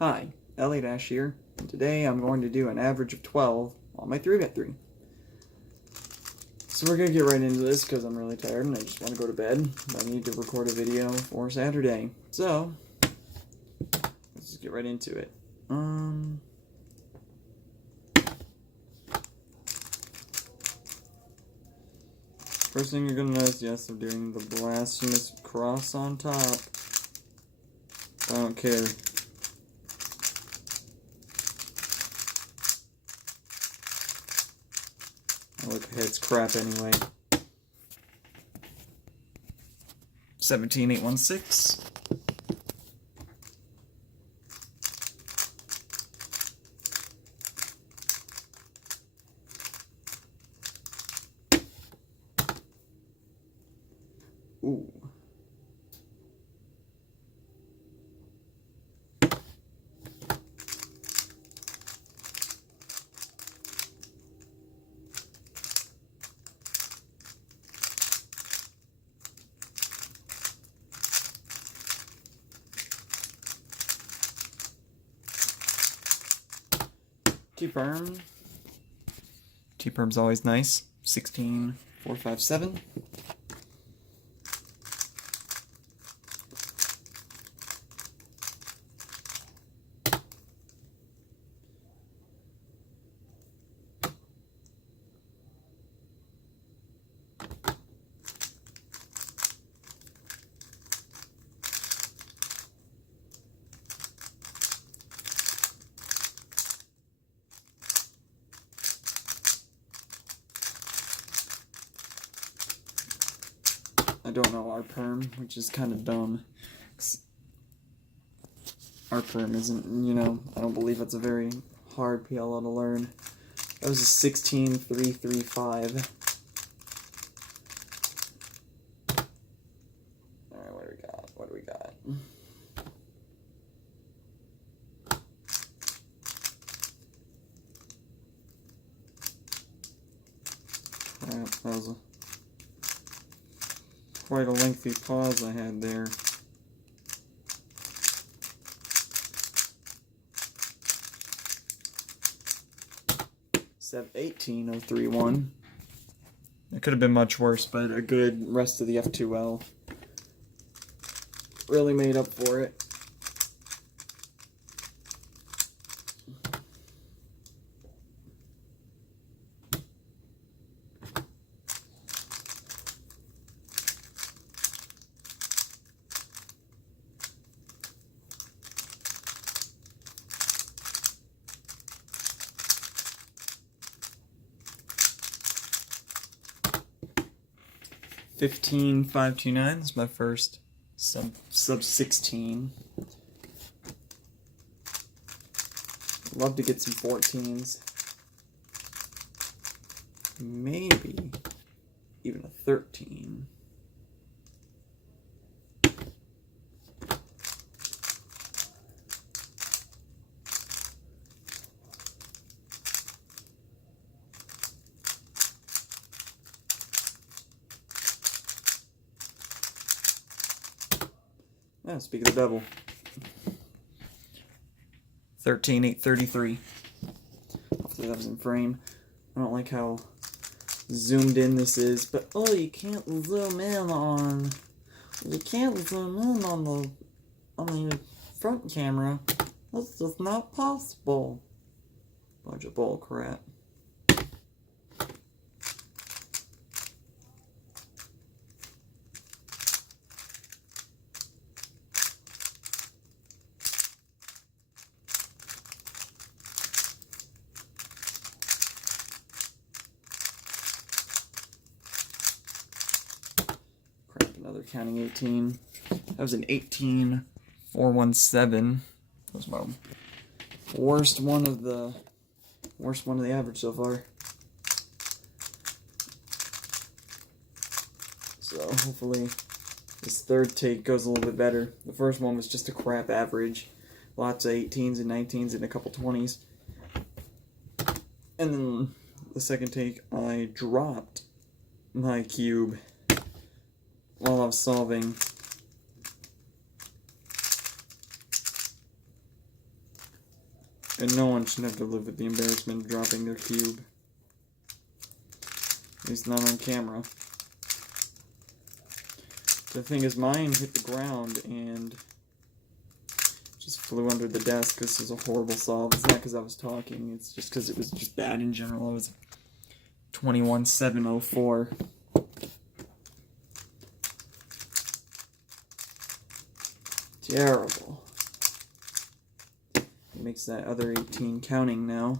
Hi, Elliot Ash here, and today I'm going to do an average of 12 on my 3x3. So we're going to get right into this because I'm really tired and I just want to go to bed. I need to record a video for Saturday. So, let's just get right into it. First thing you're going to notice, yes, I'm doing the blasphemous cross on top. I don't care. Look, it's crap anyway. 17816. Ooh. T-perm. T-perm's always nice. 16457. I don't know our perm, which is kind of dumb. Our perm isn't, I don't believe it's a very hard PLO to learn. That was a 16335. Alright, what do we got? What do we got? Alright, that was quite a lengthy pause I had there. Sev 18031. It could have been much worse, but a good rest of the F2L really made up for it. $15,529 is my first sub 16. Love to get some 14s. Maybe even a 13. Yeah, speak of the devil. 13833. Hopefully that was in frame. I don't like how zoomed in this is, but oh, you can't zoom in on the front camera. That's just not possible. Bunch of bull crap. Another counting 18. That was an 18417. That was my worst one of the average so far. So hopefully this third take goes a little bit better. The first one was just a crap average. Lots of 18s and 19s and a couple 20s. And then the second take I dropped my cube while I was solving. And no one should have to live with the embarrassment of dropping their cube. At least not on camera. The thing is, mine hit the ground and just flew under the desk. This is a horrible solve. It's not because I was talking, it's just because it was just bad in general. It was 21,704. Terrible. It makes that other 18 counting now.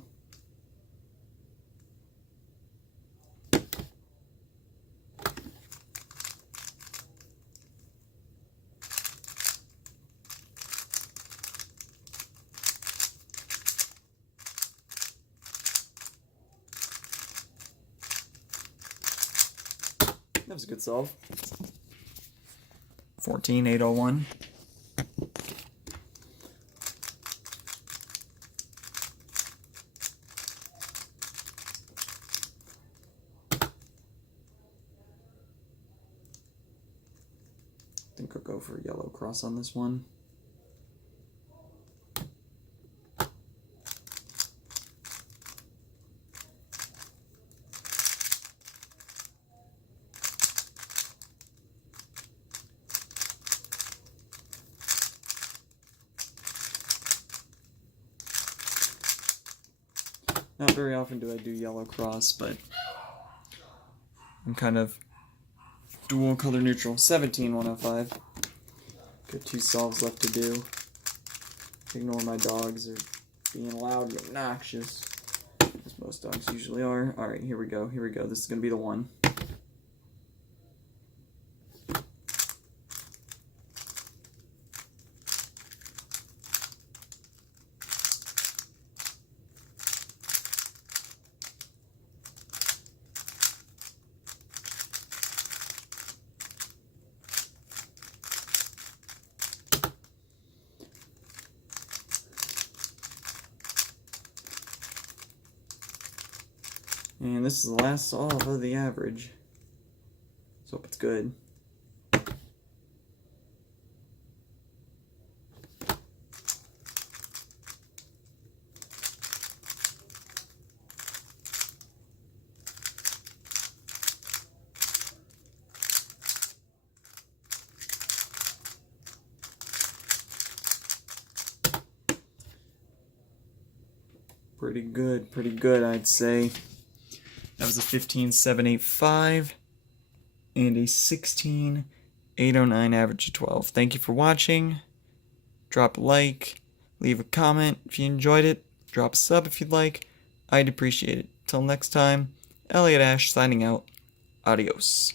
That was a good solve. 14,801. I think I'll go for a yellow cross on this one. Not very often do I do yellow cross, but I'm kind of dual color neutral. 17,105. Got 2 solves left to do. Ignore my dogs, are being loud and obnoxious, as most dogs usually are. Alright, here we go, here we go. This is going to be the one. And this is the last solve of the average. Let's hope it's good. Pretty good, I'd say. That was a 15,785 and a 16,809 average of 12. Thank you for watching. Drop a like, leave a comment if you enjoyed it, drop a sub if you'd like. I'd appreciate it. Till next time, Elliot Ash signing out. Adios.